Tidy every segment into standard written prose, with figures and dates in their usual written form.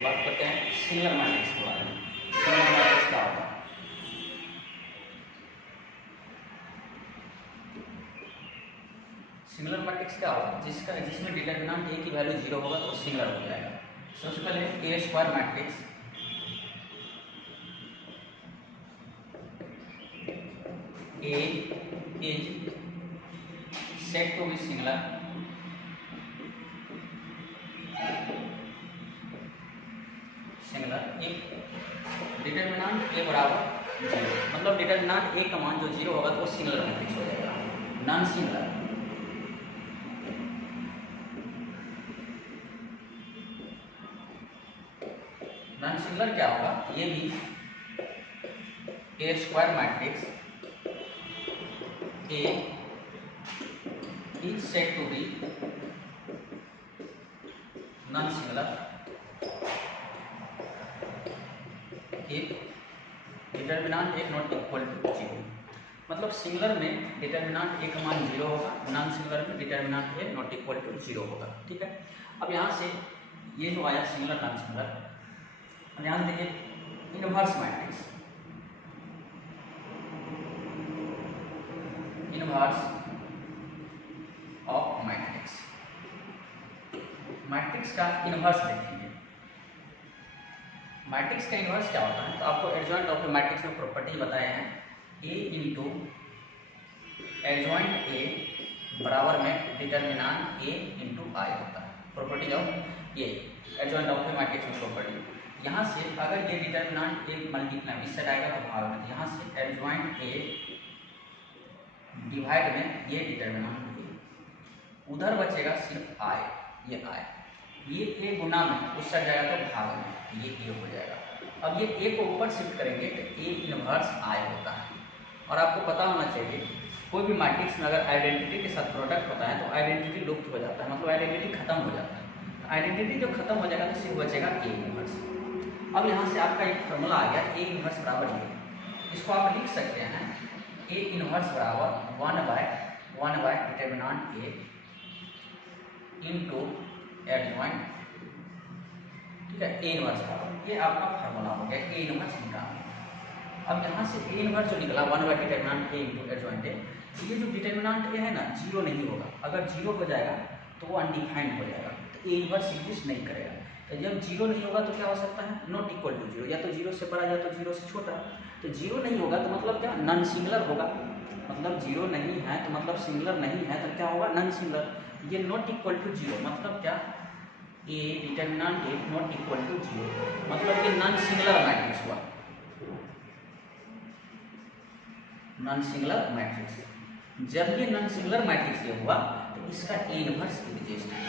बात करते हैं सिंगुलर मैट्रिक्स के बारे में। सिंगुलर मैट्रिक्स क्या होता है? सिंगुलर मैट्रिक्स क्या होगा? जिसमें डिटरमिनेंट ए की वैल्यू 0 होगा तो सिंगुलर हो जाएगा। सबसे पहले a square matrix A is said to be singular एक डिटरमिनेंट ए बराबर 0, मतलब डिटरमिनेंट ए का मान जो 0 होगा तो वो सिंगुलर मैट्रिक्स हो जाएगा। नॉन सिंगुलर नॉन सिंगुलर क्या होगा? ये भी a square matrix A is said to be non singular if determinant A not equal to 0। मतलब सिंगुलर में डिटरमिनेंट ए का मान 0 होगा, नॉन सिंगुलर में determinant A not equal to 0 होगा। ठीक है, अब यहाँ से ये जो आया सिंगुलर नॉन सिंगुलर, ध्यान देखिए inverse matrix, inverse of matrix, matrix का इनवर्स देखेंगे। मैट्रिक्स का इनवर्स क्या होता है? तो आपको एडजॉइंट ऑफ मैट्रिक्स में प्रॉपर्टी बताए हैं, ए इंटू एडजॉइंट ए बराबर में डिटरमिनेंट ए इंटू आई होता है। प्रॉपर्टी ऑफ ये एडजॉइंट ऑफ मैट्रिक्स में प्रॉपर्टी। यहाँ से अगर ये डिटरमिनेंट ए मल्टीप्लाई इस साइड आएगा तो भाग में, यहाँ से एडजॉइंट ए डिवाइड में ये डिटरमिनेंट ए, उधर बचेगा सिर्फ आई, ये आई, ये ए गुना में उस साइड जाएगा तो भाग में, ये ए हो जाएगा। अब ये ए को ऊपर शिफ्ट करेंगे तो ए इनवर्स आई होता है। और आपको पता होना चाहिए कोई भी मैट्रिक्स में अगर आइडेंटिटी के साथ प्रोडक्ट होता है तो आइडेंटिटी लुप्त हो जाता है, मतलब आइडेंटिटी खत्म हो जाता है। आइडेंटिटी जब खत्म हो जाएगा तो सिर्फ बचेगा ए इनवर्स। अब यहाँ से आपका एक फॉर्मूला आ गया ए इनवर्स बराबर ये, इसको आप लिख सकते हैं ए इनवर्स बराबर 1 by determinant A into adjoint, ठीक है, ए इनवर्स बराबर, ये आपका फार्मूला हो गया ए इनवर्स निकालना। अब यहाँ से ए इनवर्स जो निकला 1 by determinant A into adjoint A, ये जो डिटरमिनेंट ए है ना 0 नहीं होगा, अगर 0 हो जाएगा तो वो अनडिफाइंड हो जाएगा, तो ए इनवर्स एग्जिस्ट नहीं करेगा। तो जब 0 नहीं होगा तो क्या हो सकता है? नॉट इक्वल टू 0, या तो 0 से बड़ा या तो 0 से छोटा। तो 0 नहीं होगा तो मतलब क्या? नॉन सिंगुलर होगा, मतलब 0 नहीं है तो मतलब सिंगुलर नहीं है, तो क्या होगा? Non singular. ये नॉट इक्वल टू 0 मतलब क्या? A determinant A not equal to 0, मतलब ये नॉन सिंगुलर मैट्रिक्स हुआ, नॉन सिंगुलर मैट्रिक्स। जब ये नॉन सिंगुलर मैट्रिक्स ये हुआ तो इसका ए इनवर्स एग्जिस्ट है।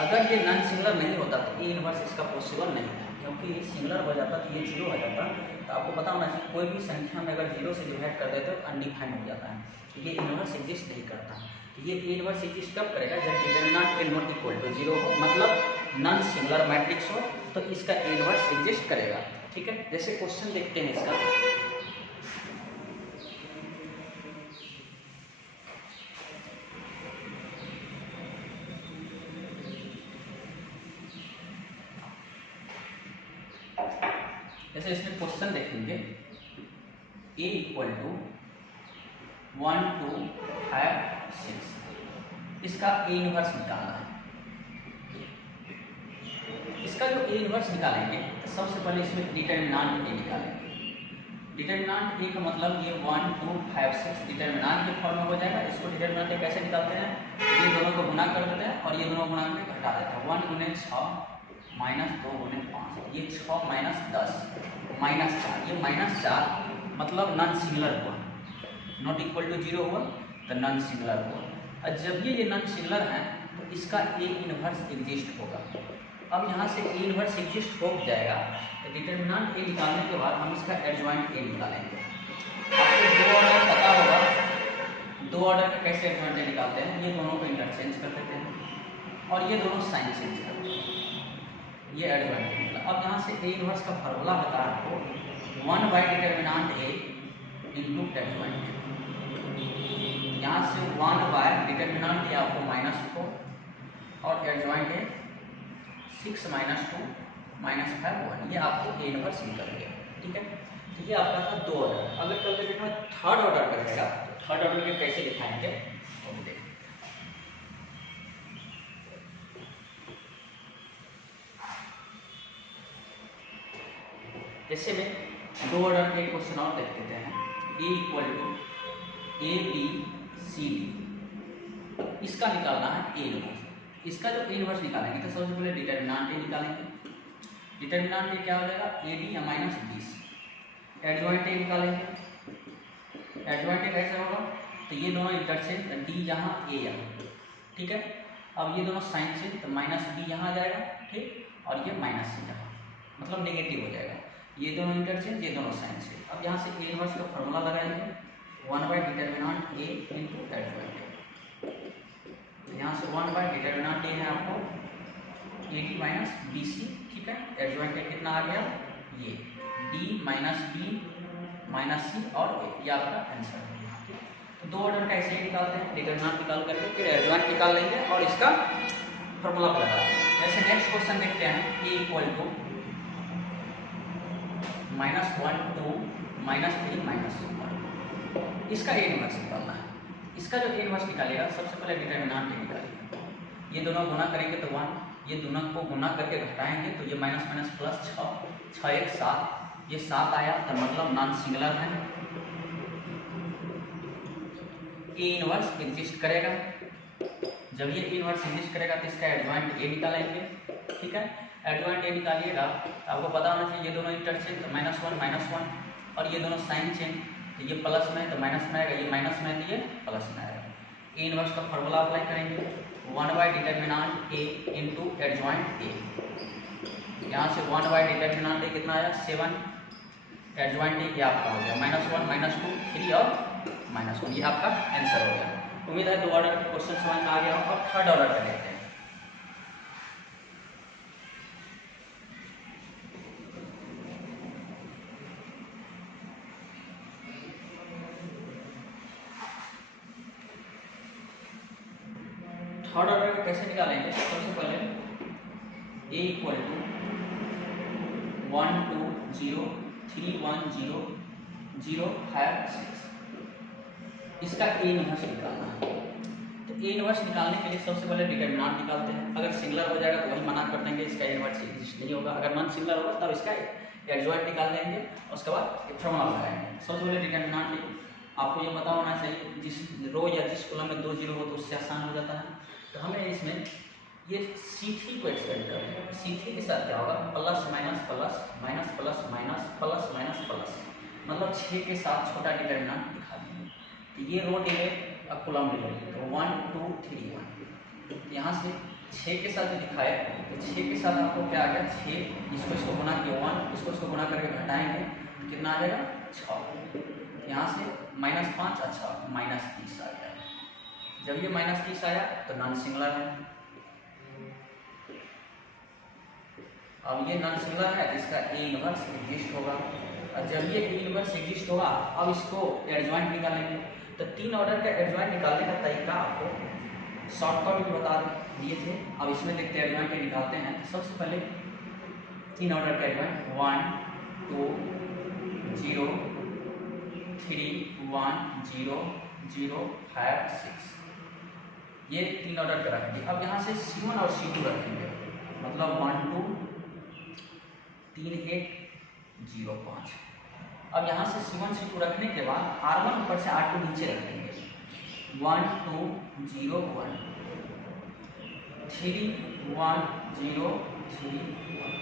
अगर ये नॉन सिंगुलर नहीं होता तो ए इनवर्स इसका पॉसिबल नहीं था, क्योंकि ये सिंगुलर हो जाता तो ये 0 हो जाता। तो आपको पता होना चाहिए कोई भी संख्या में अगर 0 से डिवाइड कर देते तो अनडिफाइंड हो जाता है, तो ये इनवर्स एग्जिस्ट नहीं करता। तो ये ए इनवर्स एग्जिस्ट कब करेगा? जब determinant A not equal to 0 हो, मतलब नॉन सिंगुलर मैट्रिक्स हो, तो इसका ए इनवर्स एग्जिस्ट करेगा। ठीक है, जैसे क्वेश्चन देखते हैं इसका, जैसे इसमें क्वेश्चन देखेंगे a इक्वल टू 1 2 5 6, इसका ए इनवर्स निकालना है। इसका जो ए इनवर्स निकालेंगे तो सबसे पहले इसमें डिटरमिनेंट ए निकालेंगे। डिटरमिनेंट ए का मतलब ये 1 2 5 6 डिटरमिनेंट के फॉर्म में हो जाएगा। इसको डिटरमिनेंट ए कैसे निकालते हैं? ये दोनों को गुना कर देते हैं और ये दोनों गुणा में घटा देते हैं। 1 गुने 6 माइनस 2 गुने 5, ये 6 माइनस 10 माइनस 4, ये माइनस 4 मतलब नॉन सिंगुलर हुआ, नॉट इक्वल टू 0 हुआ तो नॉन सिंगुलर हुआ। और जब ये नॉन सिंगुलर है तो इसका ए इनवर्स एग्जिस्ट होगा। अब यहाँ से ए इनवर्स एग्जिस्ट हो जाएगा तो डिटरमिनेंट ए निकालने के बाद हम इसका एडजॉइंट ए निकालेंगे। आपको दो ऑर्डर पता होगा, दो ऑर्डर के कैसे एडजॉइंट ए निकालते हैं। ये दोनों को इंटरचेंज कर देते हैं और ये दोनों साइन चेंज कर देते हैं, ये एडजॉइंट ए निकला। अब यहाँ से ए इनवर्स का फार्मूला होता है आपको 1 by determinant A into adjoint A. यहाँ से 1 बाय डिटरमिनेंट ए आपको -4 और एडजॉइंट ए 6 माइनस 2 माइनस 5 1, ये आपको ए इनवर्स निकल गया। ठीक है, तो ये आपका था 2 ऑर्डर। अगर कल बेटा थर्ड ऑर्डर का रहेगा, थर्ड ऑर्डर के कैसे दिखाएंगे तो भी देखिए। जैसे में 2 ऑर्डर के क्वेश्चन और देख लेते हैं। A equal to A B C D, इसका निकालना है ए इनवर्स। इसका जो ए इनवर्स निकालेंगे तो सबसे पहले डिटर्मिनेंट ए निकालेंगे। डिटर्मिनेंट ए क्या हो जाएगा, ए डी या minus B C. Adjoint A निकालेंगे। एडजॉइंट ए कैसे होगा, तो ये दोनों इंटरचेंज, डी यहाँ ए यहाँ। ठीक है, अब ये दोनों साइन चेंज, तो माइनस बी यहाँ आ जाएगा। ठीक, और ये माइनस सी यहाँ, मतलब नेगेटिव हो जाएगा। ये दोनों इंटरचेंज, ये दोनों साइन चेंज। अब यहाँ से ए इनवर्स का फॉर्मूला लगाएंगे, 1 by determinant A into adjoint A. यहाँ से 1 बाई डिटर्मिनेंट ए है आपको A D minus B C. ठीक है, एडजॉइंट ए कितना आ गया, ये D minus B minus C और ए, ये आपका आंसर है। तो 2 ऑर्डर का ऐसे ही निकालते हैं, डिटर्मिनेंट निकाल करके फिर एडजॉइंट निकाल लेंगे और इसका फॉर्मूला लगा देंगे। जैसे नेक्स्ट क्वेश्चन देखते हैं, ए इक्वल टू -1 2 -3 -1, इसका ए इनवर्स निकालना है। इसका जो ए इनवर्स निकालेगा, सबसे पहले डिटर्मिनेंट ए निकालेगा। ये दोनों गुना करेंगे तो 1, ये दोनों को गुना करके घटाएंगे तो ये माइनस माइनस प्लस 6, 6 1 7, ये 7 आया तो मतलब नॉन सिंगुलर है। ए इनवर्स एग्जिस्ट करेगा। जब ये इनवर्स एग्जिस्ट करेगा तो इसका एडजॉइंट ए निकालेंगे। ठीक है, एडजॉइंट ए निकालिएगा तो आपको पता होना चाहिए ये दोनों इंटरचेंज, तो -1 और ये दोनों साइन चेंज, तो ये प्लस में है तो माइनस में आएगा, ये माइनस में है तो ये प्लस में आएगा। ए इनवर्स का फॉर्मूला अप्लाई करेंगे, 1 by determinant A into adjoint A. यहाँ से 1 बाई डिटर्मिनेंट ए कितना आया 7, एडजॉइंट ए आपका हो गया -1 -2 3 और -1, ये आपका आंसर हो गया। उम्मीद है 2 ऑर्डर का क्वेश्चन समझ में आ गया और थर्ड ऑर्डर का देखते हैं। थर्ड ऑर्डर का कैसे निकालेंगे, सबसे पहले a इक्वल टू 1 2 0 3 1 0 0 5 6, इसका ए इनवर्स निकालना है। तो ए इनवर्स निकालने के लिए सबसे पहले डिटर्मिनेंट निकालते हैं। अगर सिंगुलर हो जाएगा तो वही मना कर देंगे, इसका इनवर्स एग्जिस्ट नहीं होगा। अगर नॉन सिंगुलर होगा तब इसका एडजॉइंट निकाल देंगे और उसके बाद फॉर्मूला लगाएंगे। सबसे पहले डिटर्मिनेंट आपको ये पता होना चाहिए, जिस रो या जिस कॉलम में 2 0 हो तो उससे आसान हो जाता है। तो हमें इसमें ये C3 को एक्सपेंड करेंगे। C3 के साथ क्या होगा, plus minus plus minus plus minus plus minus plus, मतलब 6 के साथ छोटा डिटर्मिनेंट दिखा देंगे। तो ये रो डिलेट अब कॉलम डिलेट, तो 1 2 3 1, यहाँ से 6 के साथ दिखाए तो 6 के साथ आपको क्या आ गया 6, इसको गुना किया 1, इसको गुना करके घटाएंगे तो कितना आ जाएगा 6। यहाँ से -5, अच्छा -30 आ गया। जब ये -30 आया तो नॉन सिंगुलर है। अब ये नॉन सिंगुलर है, इसका ए इनवर्स एग्जिस्ट होगा। और जब ये ए इनवर्स एग्जिस्ट होगा, अब इसको एडजॉइंट निकालेंगे। तो 3 ऑर्डर का एडजॉइंट निकालने का तरीका आपको शॉर्टकट भी बता दिए थे। अब इसमें देखते हैं एडजॉइंट निकालते हैं। सबसे पहले 3 ऑर्डर का एडजॉइंट 1 2 0 3 1 0 0 5 6, ये 3 ऑर्डर का रखेंगे। अब यहाँ से C1 और C2 रखेंगे, मतलब 1 2 3 1 0 5। अब यहाँ से C1 C2 रखने के बाद R1 ऊपर से R2 नीचे रखेंगे, 1 2 0 1 3 1 0 3 1।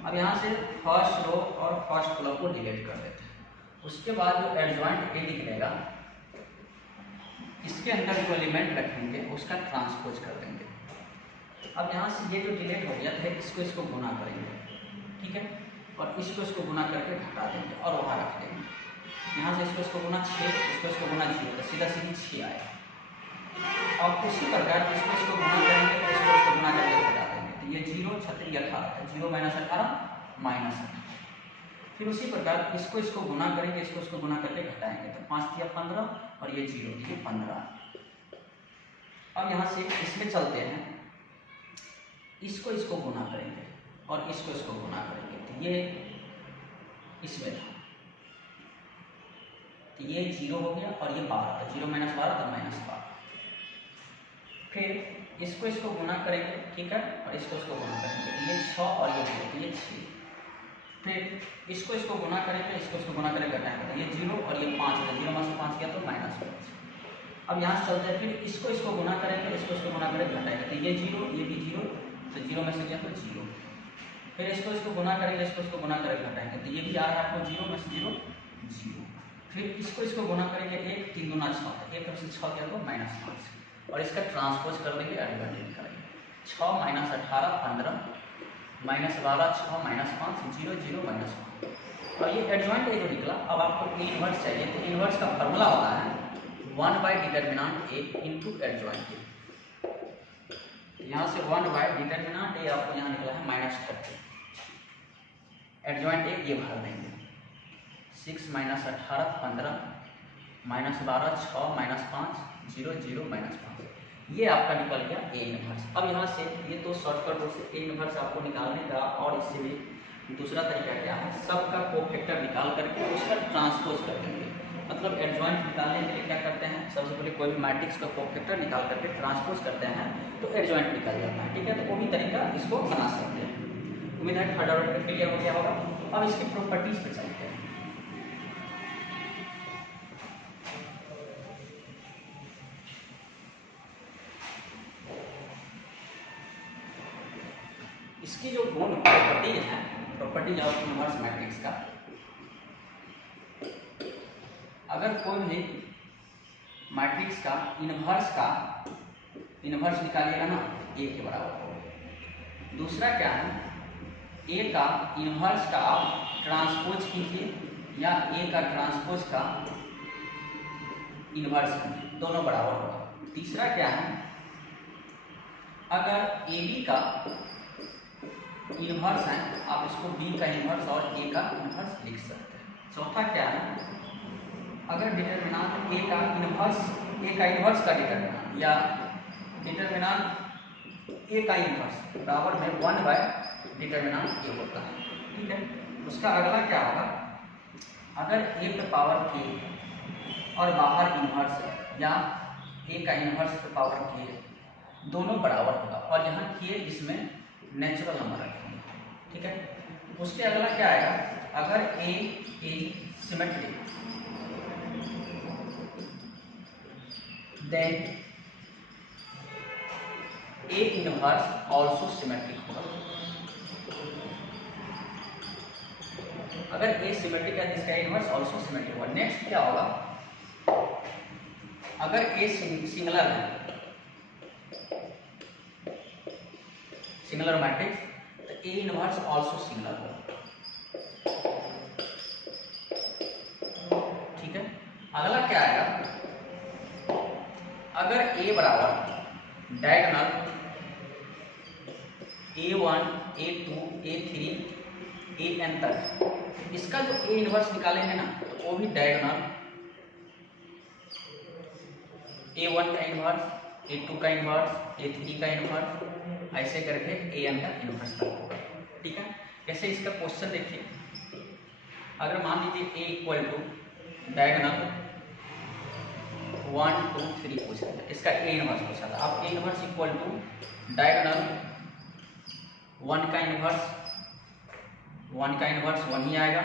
अब यहाँ से फर्स्ट रो और फर्स्ट कॉलम को डिलीट कर देते हैं। उसके बाद जो एडजॉइंट ए निकलेगा, इसके अंदर जो एलिमेंट रखेंगे उसका ट्रांसपोज कर देंगे। अब यहाँ से ये जो डिलीट हो गया था इसको गुना करेंगे, ठीक है, और इसको गुना करके घटा देंगे और वहाँ रख देंगे। यहाँ से इसको गुना 6, इसको गुना 0, तो सीधा सीधी 6 आया। और उसी प्रकार इसको गुना करेंगे तो इसको गुना करके घटा देंगे, तो ये 0 36 18, 0 - 18 -18। फिर उसी प्रकार इसको गुना करेंगे, इसको गुना करके घटाएंगे, तो 5 3 15 और ये 0 ये 15। अब यहाँ से इसमें चलते हैं, इसको इसको गुना करेंगे और इसको इसको गुना करेंगे, तो ये इसमें था, तो ये 0 हो गया और ये 12, तो 0 - 12 तो -12। फिर इसको इसको गुना करेंगे, ठीक है, और इसको इसको गुना करेंगे, ये 6 और ये 0, तो ये 6। फिर इसको इसको गुना करेंगे, इसको इसको गुना करेंगे, घटाएंगे, तो ये 0 और ये 5, तो 0 में से 5 गया तो -5। अब यहाँ से चलते हैं, फिर इसको इसको गुना करेंगे, इसको इसको गुना करेंगे, घटाएंगे, तो ये 0, ये भी 0, तो 0 में से गया तो 0। फिर इसको इसको गुना करेंगे, इसको इसको गुना करेंगे, घटाएंगे, तो ये भी आ रहा है आपको 0 में से 0, 0। फिर इसको इसको गुना करेंगे, 1 3 दूना 6, 1 से 6 गया तो -5, और इसका ट्रांसपोज कर देंगे, एडजॉइंट निकालेंगे। 6 - 18 15, -12 6 -5 0 0 -5, और ये एडजॉइंट ए जो निकला। अब आपको ए इनवर्स चाहिए, तो इनवर्स का फॉर्मूला होता है 1/डिटर्मिनेंट ए इंटू एडजॉइंट ए। यहाँ से 1/डिटर्मिनेंट ए आपको यहाँ निकला है -30, एडजॉइंट ए ये भर देंगे, 6 - 18 15, -12 6 -5 0 0 -5, ये आपका निकल गया ए इनवर्स। अब यहाँ से ये तो शॉर्टकट रूप से ए इनवर्स आपको निकालने का, और इससे भी दूसरा तरीका क्या है, सबका कोफैक्टर निकाल करके उसका ट्रांसपोज कर देंगे। मतलब एडजॉइंट निकालने के लिए क्या करते हैं, सबसे पहले कोई भी मैट्रिक्स का कोफैक्टर निकाल करके ट्रांसपोज करते हैं तो एडजॉइंट निकल जाता है, ठीक है। तो वो भी तरीका इसको बना सकते हैं। उम्मीद है थर्ड ऑर्डर क्लियर हो गया होगा। अब इसकी प्रॉपर्टीज पे चलते हैं। इसकी जो गुण प्रॉपर्टीज है, प्रॉपर्टीज ऑफ इनवर्स मैट्रिक्स का, अगर कोई भी मैट्रिक्स का इनवर्स निकालिएगा ना, ए के बराबर होगा। दूसरा क्या है, ए का इनवर्स का आप ट्रांसपोज कीजिए, या ए का ट्रांसपोज का इनवर्स कीजिए, दोनों बराबर होगा। तीसरा क्या है, अगर ए बी का इनवर्स है, आप इसको बी का इनवर्स और ए का इनवर्स लिख सकते हैं। चौथा क्या है, अगर डिटर्मिनेंट ए का इनवर्स का डिटर्मिनेंट, या डिटर्मिनेंट ए का इनवर्स बराबर में 1/डिटर्मिनेंट ए होता है, ठीक है। उसका अगला क्या होगा, अगर ए पे पावर के और बाहर इनवर्स है, या ए का इनवर्स पे पावर के, दोनों बराबर होगा, और यहाँ के इसमें नेचुरल नंबर रखेंगे, ठीक है। उसके अगला क्या आएगा, अगर A is symmetric, then A inverse also symmetric होगा। अगर ए सिमेट्रिक है, इसका इनवर्स आल्सो सिमेट्रिक होगा। नेक्स्ट क्या होगा, अगर ए सिंगुलर है, सिंगुलर मैट्रिक्स, तो ए इनवर्स आल्सो सिंगुलर होगा, ठीक है। अगला क्या आएगा, अगर ए बराबर diagonal A1 A2 A3 AN तक, इसका जो ए इनवर्स निकालेंगे ना, तो वो भी डायगोनल A1 का इनवर्स, A2 का इनवर्स, A3 का इनवर्स, ऐसे करके AN का इनवर्स तक होगा, ठीक है। जैसे इसका क्वेश्चन देखिए, अगर मान लीजिए A इक्वल टू डायगोनल 1 2 3 पूछा था, इसका ए इनवर्स पूछा था। अब A inverse equal to diagonal 1 का इनवर्स 1 ही आएगा,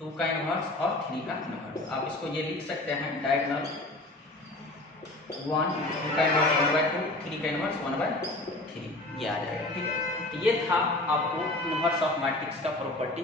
2 का इनवर्स और 3 का इनवर्स। आप इसको ये लिख सकते हैं, डायगोनल 1 2 का इनवर्स 1/2, 3 का इनवर्स 1/3, ये आ जाएगा, ठीक है। तो ये था आपको इनवर्स ऑफ मैट्रिक्स का प्रॉपर्टी।